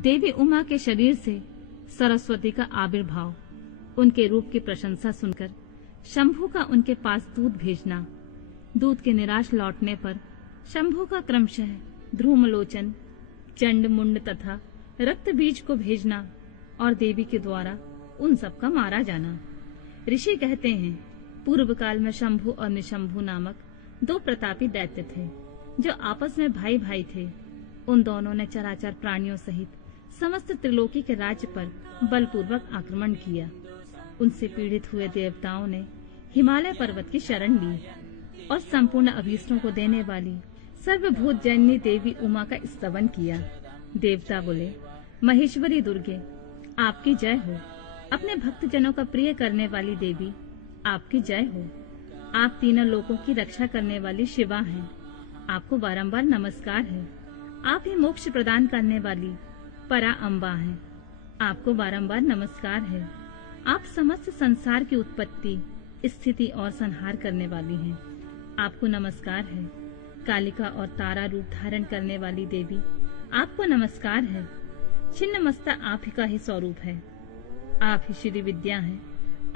देवी उमा के शरीर से सरस्वती का आविर्भाव, उनके रूप की प्रशंसा सुनकर शंभू का उनके पास दूत भेजना, दूत के निराश लौटने पर शंभू का क्रमशः ध्रुमलोचन, चंड मुंड तथा रक्त बीज को भेजना और देवी के द्वारा उन सबका मारा जाना। ऋषि कहते हैं, पूर्व काल में शंभू और निशंभू नामक दो प्रतापी दैत्य थे जो आपस में भाई भाई थे। उन दोनों ने चराचर प्राणियों सहित समस्त त्रिलोकी के राज्य पर बलपूर्वक आक्रमण किया। उनसे पीड़ित हुए देवताओं ने हिमालय पर्वत की शरण ली और संपूर्ण अभीष्टों को देने वाली सर्वभूत जननी देवी उमा का स्तवन किया। देवता बोले, महेश्वरी दुर्गे, आपकी जय हो। अपने भक्त जनों का प्रिय करने वाली देवी, आपकी जय हो। आप तीनों लोकों की रक्षा करने वाली शिवा हैं, आपको बारंबार नमस्कार है। आप ही मोक्ष प्रदान करने वाली परा अम्बा हैं, आपको बारंबार नमस्कार है। आप समस्त संसार की उत्पत्ति, स्थिति और संहार करने वाली हैं, आपको नमस्कार है। कालिका और तारा रूप धारण करने वाली देवी, आपको नमस्कार है। छिन्न मस्ता आप ही का ही स्वरूप है, आप ही श्री विद्या हैं,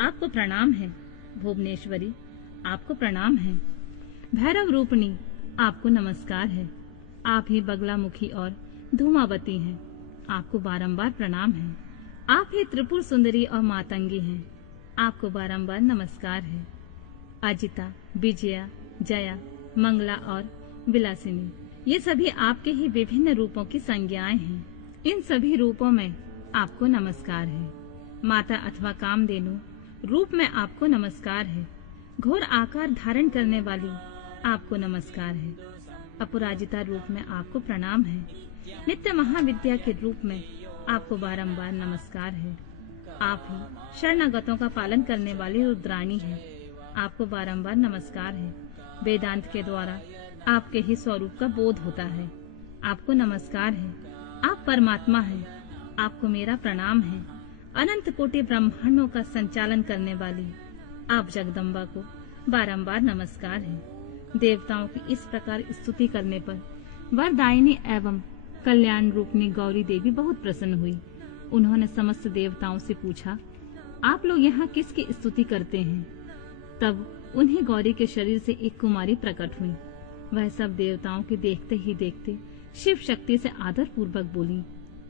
आपको प्रणाम है। भुवनेश्वरी, आपको प्रणाम है। भैरव रूपणी, आपको नमस्कार है। आप ही बगलामुखी और धूमावती हैं, आपको बारंबार प्रणाम है। आप ही त्रिपुर सुंदरी और मातंगी हैं, आपको बारंबार नमस्कार है। अजिता, विजया, जया, मंगला और विलासिनी, ये सभी आपके ही विभिन्न रूपों की संज्ञाएं हैं। इन सभी रूपों में आपको नमस्कार है। माता अथवा कामधेनु रूप में आपको नमस्कार है। घोर आकार धारण करने वाली, आपको नमस्कार है। अपराजिता रूप में आपको प्रणाम है। नित्य महाविद्या के रूप में आपको बारंबार नमस्कार है। आप ही शरणागतों का पालन करने वाली रुद्राणी हैं, आपको बारंबार नमस्कार है। वेदांत के द्वारा आपके ही स्वरूप का बोध होता है, आपको नमस्कार है। आप परमात्मा हैं, आपको मेरा प्रणाम है। अनंत कोटि ब्रह्मांडों का संचालन करने वाली आप जगदम्बा को बारंबार नमस्कार है। देवताओं की इस प्रकार स्तुति करने पर वरदायिनी एवं कल्याण रूपनी गौरी देवी बहुत प्रसन्न हुई। उन्होंने समस्त देवताओं से पूछा, आप लोग यहाँ किसकी स्तुति करते हैं? तब उन्हें गौरी के शरीर से एक कुमारी प्रकट हुई। वह सब देवताओं के देखते ही देखते शिव शक्ति से आदर पूर्वक बोली,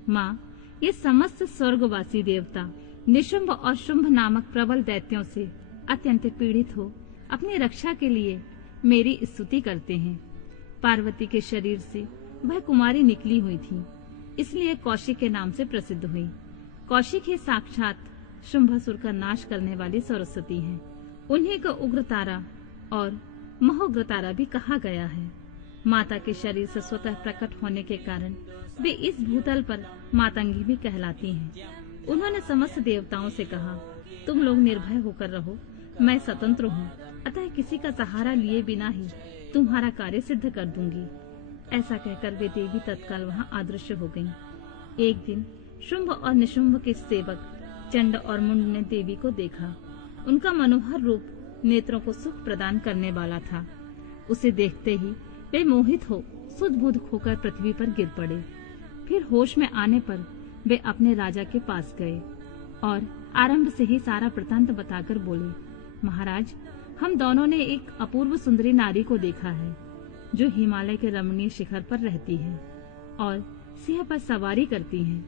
माँ, ये समस्त स्वर्गवासी देवता निशुंभ और शुंभ नामक प्रबल दैत्यों से अत्यंत पीड़ित हो अपनी रक्षा के लिए मेरी स्तुति करते हैं। पार्वती के शरीर से वह कुमारी निकली हुई थी, इसलिए कौशिक के नाम से प्रसिद्ध हुई। कौशिक ही साक्षात शुंभासुर का नाश करने वाली सरस्वती हैं। उन्हीं को उग्रतारा और महोग्रतारा भी कहा गया है। माता के शरीर से स्वतः प्रकट होने के कारण वे इस भूतल पर मातंगी भी कहलाती हैं। उन्होंने समस्त देवताओं से कहा, तुम लोग निर्भय होकर रहो, मैं स्वतंत्र हूँ, अतः किसी का सहारा लिए बिना ही तुम्हारा कार्य सिद्ध कर दूंगी। ऐसा कहकर वे देवी तत्काल वहाँ अदृश्य हो गयीं। एक दिन शुंभ और निशुंभ के सेवक चंड और मुंड ने देवी को देखा। उनका मनोहर रूप नेत्रों को सुख प्रदान करने वाला था। उसे देखते ही वे मोहित हो सुध-बुध खोकर पृथ्वी पर गिर पड़े। फिर होश में आने पर वे अपने राजा के पास गए और आरंभ से ही सारा वृतांत बताकर बोले, महाराज, हम दोनों ने एक अपूर्व सुंदरी नारी को देखा है जो हिमालय के रमणीय शिखर पर रहती है और सिंह पर सवारी करती है।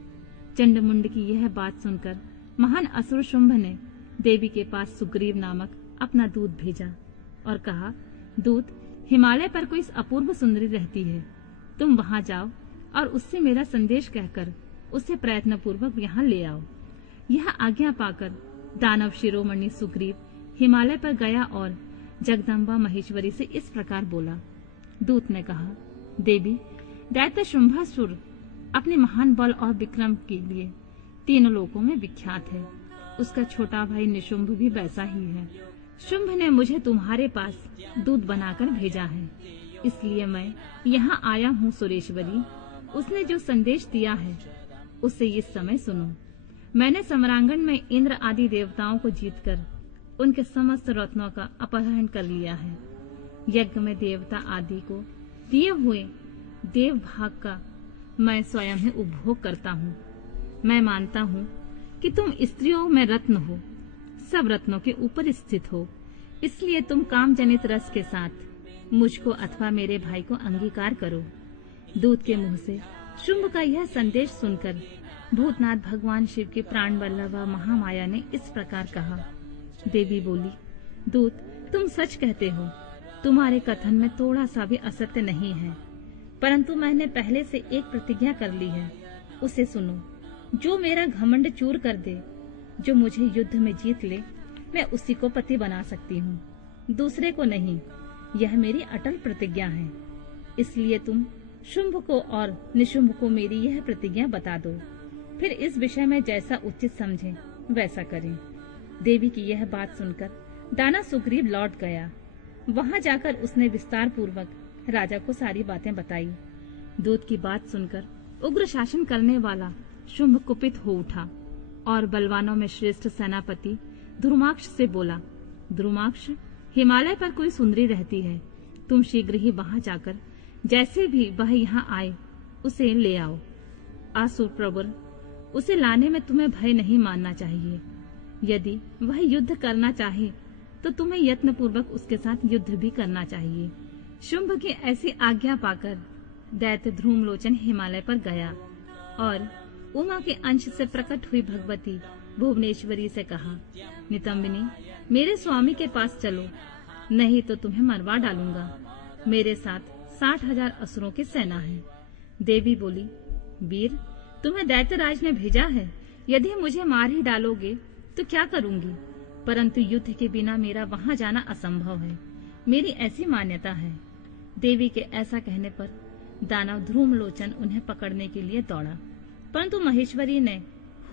चंडमुंड की यह बात सुनकर महान असुर शुंभ ने देवी के पास सुग्रीव नामक अपना दूत भेजा और कहा, दूत, हिमालय पर कोई अपूर्व सुंदरी रहती है, तुम वहां जाओ और उससे मेरा संदेश कहकर उसे प्रयत्न पूर्वक यहाँ ले आओ। यह आज्ञा पाकर दानव शिरोमणि सुग्रीव हिमालय पर गया और जगदम्बा महेश्वरी से इस प्रकार बोला। दूत ने कहा, देवी, दैत्य शुंभासुर अपने महान बल और विक्रम के लिए तीनों लोकों में विख्यात है। उसका छोटा भाई निशुंभ भी वैसा ही है। शुंभ ने मुझे तुम्हारे पास दूत बनाकर भेजा है, इसलिए मैं यहाँ आया हूँ सुरेश्वरी। उसने जो संदेश दिया है उसे इस समय सुनो। मैंने सम्रांगण में इंद्र आदि देवताओं को जीतकर उनके समस्त रत्नों का अपहरण कर लिया है। यज्ञ में देवता आदि को दिए हुए देव भाग का मैं स्वयं ही उपभोग करता हूँ। मैं मानता हूँ कि तुम स्त्रियों में रत्न हो, सब रत्नों के ऊपर स्थित हो, इसलिए तुम काम जनित रस के साथ मुझको अथवा मेरे भाई को अंगीकार करो। दूत के मुंह से शुंभ का यह संदेश सुनकर भूतनाथ भगवान शिव की प्राण वल्लभा महामाया ने इस प्रकार कहा। देवी बोली, दूत, तुम सच कहते हो, तुम्हारे कथन में थोड़ा सा भी असत्य नहीं है, परंतु मैंने पहले से एक प्रतिज्ञा कर ली है, उसे सुनो। जो मेरा घमंड चूर कर दे, जो मुझे युद्ध में जीत ले, मैं उसी को पति बना सकती हूँ, दूसरे को नहीं। यह मेरी अटल प्रतिज्ञा है। इसलिए तुम शुंभ को और निशुंभ को मेरी यह प्रतिज्ञा बता दो, फिर इस विषय में जैसा उचित समझें वैसा करें। देवी की यह बात सुनकर दाना सुग्रीव लौट गया। वहां जाकर उसने विस्तार पूर्वक राजा को सारी बातें बताई। दूत की बात सुनकर उग्र शासन करने वाला शुंभ कुपित हो उठा और बलवानों में श्रेष्ठ सेनापति द्रुमाक्ष से बोला, द्रुमाक्ष, हिमालय पर कोई सुंदरी रहती है, तुम शीघ्र ही वहां जाकर जैसे भी वह यहाँ आए उसे ले आओ। आसुर प्रवर, उसे लाने में तुम्हें भय नहीं मानना चाहिए। यदि वह युद्ध करना चाहे तो तुम्हें यत्न पूर्वक उसके साथ युद्ध भी करना चाहिए। शुंभ की ऐसी आज्ञा पाकर दैत्य ध्रुमलोचन हिमालय पर गया और उमा के अंश से प्रकट हुई भगवती भुवनेश्वरी से कहा, नितंबिनी, मेरे स्वामी के पास चलो, नहीं तो तुम्हें मरवा डालूंगा। मेरे साथ 60,000 असुरों की सेना है। देवी बोली, वीर, तुम्हें दैत्यराज ने भेजा है, यदि मुझे मार ही डालोगे तो क्या करूंगी, परंतु युद्ध के बिना मेरा वहां जाना असंभव है, मेरी ऐसी मान्यता है। देवी के ऐसा कहने पर दानव ध्रुमलोचन उन्हें पकड़ने के लिए दौड़ा, परंतु महेश्वरी ने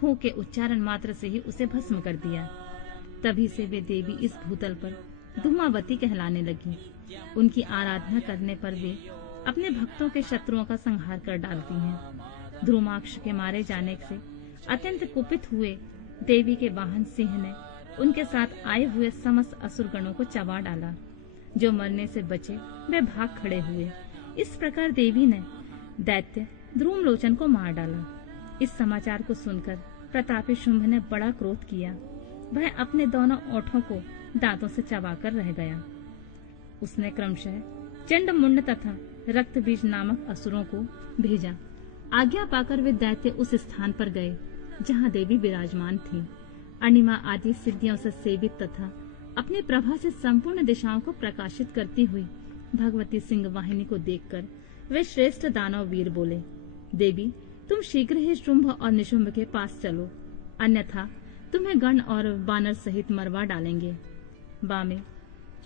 हूं के उच्चारण मात्र से ही उसे भस्म कर दिया। तभी से वे देवी इस भूतल पर धूमावती कहलाने लगी। उनकी आराधना करने पर वे अपने भक्तों के शत्रुओं का संहार कर डालती हैं। ध्रुमाक्ष के मारे जाने से अत्यंत कुपित हुए देवी के वाहन सिंह ने उनके साथ आए हुए समस्त असुरगणों को चबा डाला। जो मरने से बचे वे भाग खड़े हुए। इस प्रकार देवी ने दैत्य ध्रुमलोचन को मार डाला। इस समाचार को सुनकर प्रतापी शुंभ ने बड़ा क्रोध किया। वह अपने दोनों ओठों को दांतों से चबाकर रह गया। उसने क्रमशः चंड मुंड तथा रक्त बीज नामक असुरों को भेजा। आज्ञा पाकर वे दैत्य उस स्थान पर गए जहाँ देवी विराजमान थी। अणिमा आदि सिद्धियों से सेवित तथा अपनी प्रभा से संपूर्ण दिशाओं को प्रकाशित करती हुई भगवती सिंह वाहिनी को देखकर वे श्रेष्ठ दानव वीर बोले, देवी, तुम शीघ्र ही शुंभ और निशुंभ के पास चलो, अन्यथा तुम्हें गण और बानर सहित मरवा डालेंगे। बामे,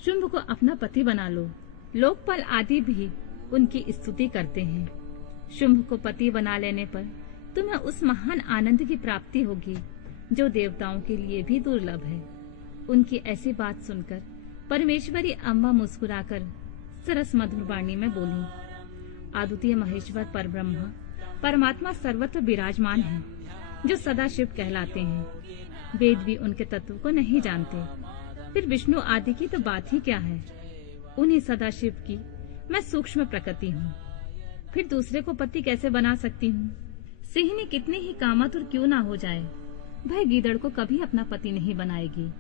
शुंभ को अपना पति बना लो। लोकपाल आदि भी उनकी स्तुति करते हैं। शुंभ को पति बना लेने पर तुम्हें उस महान आनंद की प्राप्ति होगी जो देवताओं के लिए भी दुर्लभ है। उनकी ऐसी बात सुनकर परमेश्वरी अम्बा मुस्कुराकर सरस मधुर वाणी में बोली, अद्वितीय महेश्वर परब्रह्म परमात्मा सर्वत्र विराजमान है, जो सदा शिव कहलाते हैं। वेद भी उनके तत्व को नहीं जानते, फिर विष्णु आदि की तो बात ही क्या है। उन्हीं सदा शिव की मैं सूक्ष्म प्रकृति हूँ, फिर दूसरे को पति कैसे बना सकती हूँ। सिंहनी कितनी ही कामातुर क्यों ना हो जाए, वह गीदड़ को कभी अपना पति नहीं बनाएगी।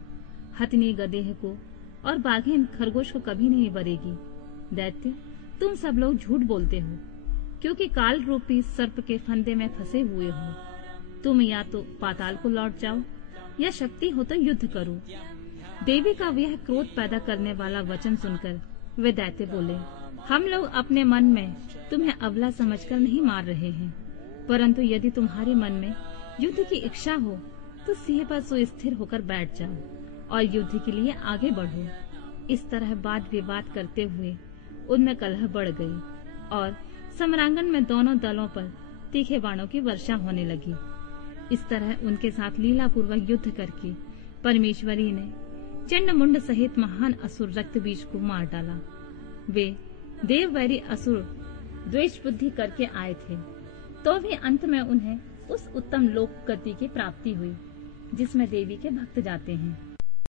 हथिनी गधे को और बाघिन खरगोश को कभी नहीं बरेगी। दैत्य, तुम सब लोग झूठ बोलते हो, क्योंकि काल रूपी सर्प के फंदे में फंसे हुए हो। तुम या तो पाताल को लौट जाओ या शक्ति हो तो युद्ध करो। देवी का वह क्रोध पैदा करने वाला वचन सुनकर वे दैत्य बोले, हम लोग अपने मन में तुम्हें अबला समझकर नहीं मार रहे हैं, परंतु यदि तुम्हारे मन में युद्ध की इच्छा हो तो सिंह पर सुस्थिर होकर बैठ जाओ और युद्ध के लिए आगे बढ़ो। इस तरह वाद विवाद करते हुए उनमें कलह बढ़ गई और समरांगन में दोनों दलों पर तीखे बाणों की वर्षा होने लगी। इस तरह उनके साथ लीला पूर्वक युद्ध करके परमेश्वरी ने चंडमुंड सहित महान असुर रक्त बीज को मार डाला। वे देववैरी असुर द्वेष बुद्धि करके आए थे, तो भी अंत में उन्हें उस उत्तम लोक गति की प्राप्ति हुई जिसमें देवी के भक्त जाते हैं।